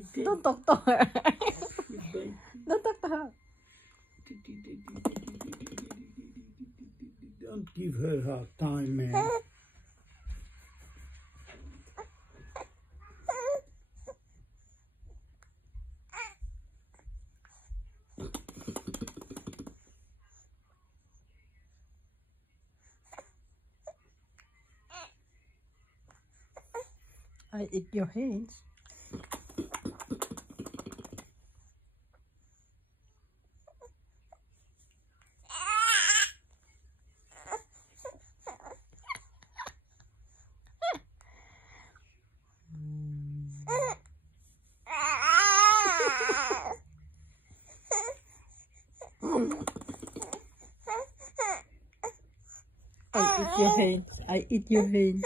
Don't talk to her. Don't talk to her. Don't give her a hard time, man. I eat your hands. I eat your hands. I eat your hands.